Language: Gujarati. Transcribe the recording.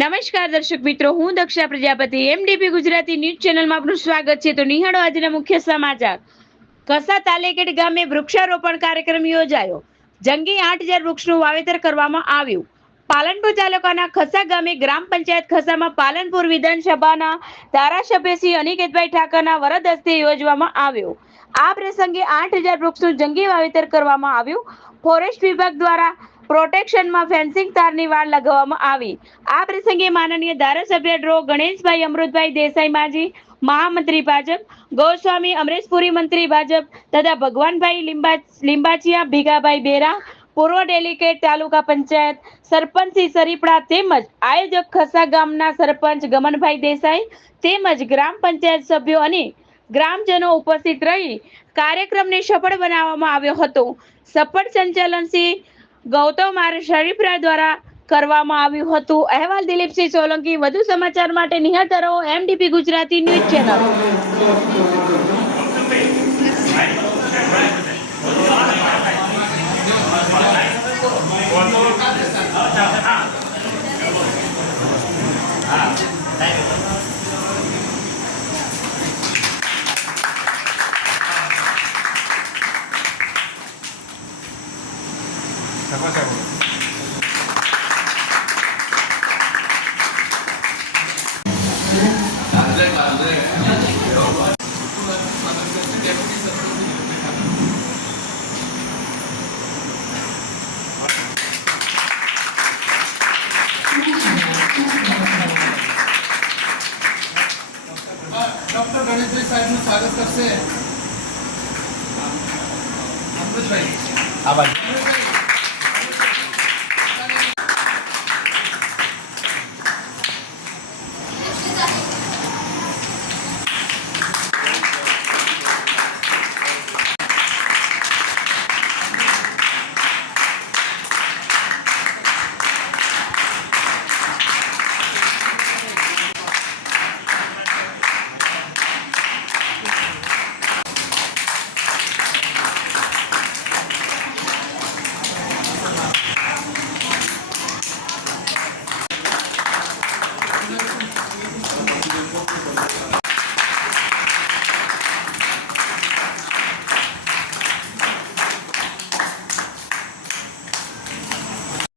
નમસ્કાર દર્શક મિત્રો, હું દક્ષા પ્રજાપતિ એમડીપી ગુજરાતી ન્યૂઝ ચેનલમાં આપનું સ્વાગત છે। તો નિહાળો આજના મુખ્ય સમાચાર। કસા તાલેકેટ ગામે વૃક્ષારોપણ કાર્યક્રમ યોજાયો। જંગી 8000 વૃક્ષનું વાવેતર કરવામાં આવ્યું। પાલનપુર તાલુકાના ખસા ગામે ગ્રામ પંચાયત ખસામાં પાલનપુર વિધાનસભાના ધારાસભ્ય શ્રી અનિકેતભાઈ ઠાકરના વરદ હસ્તે યોજવામાં આવ્યો। આ પ્રસંગે 8000 વૃક્ષનું જંગી વાવેતર કરવામાં આવ્યું। ફોરેસ્ટ વિભાગ દ્વારા પ્રોટેક્શનમાં ફેન્સિંગ તારની વાડ લગાવવામાં આવી। આ પ્રસંગે માનનીય ધારાસભ્ય ડ્રો ગણેશભાઈ અમૃતભાઈ દેસાઈ માજી, મહામંત્રી ભાજપ ગોસ્વામી અમરેશપુરી મંત્રી ભાજપ તથા ભગવાનભાઈ લીંબાચિયા, ભીગાભાઈ બેરા, પૂર્વ ડેલિગેટ તાલુકા પંચાયત સરપંચ શ્રી સરીપડા તેમજ આયોજક ખસા ગામના સરપંચ ગમનભાઈ દેસાઈ તેમજ ગ્રામ પંચાયત સભ્યો અને ગ્રામજનો ઉપસ્થિત રહી કાર્યક્રમને સફળ બનાવવામાં આવ્યો હતો। સફળ સંચાલન શ્રી ગૌતમ શરીફરા દ્વારા કરવામાં આવ્યું હતું। અહેવાલ દિલીપસિંહ સોલંકી। વધુ સમાચાર માટે નિહાળતા રહો MDP Gujarati news channel. Doctor Ganeshbhai साहब નું સ્વાગત કરશે। અમૃતભાઈ આભાર।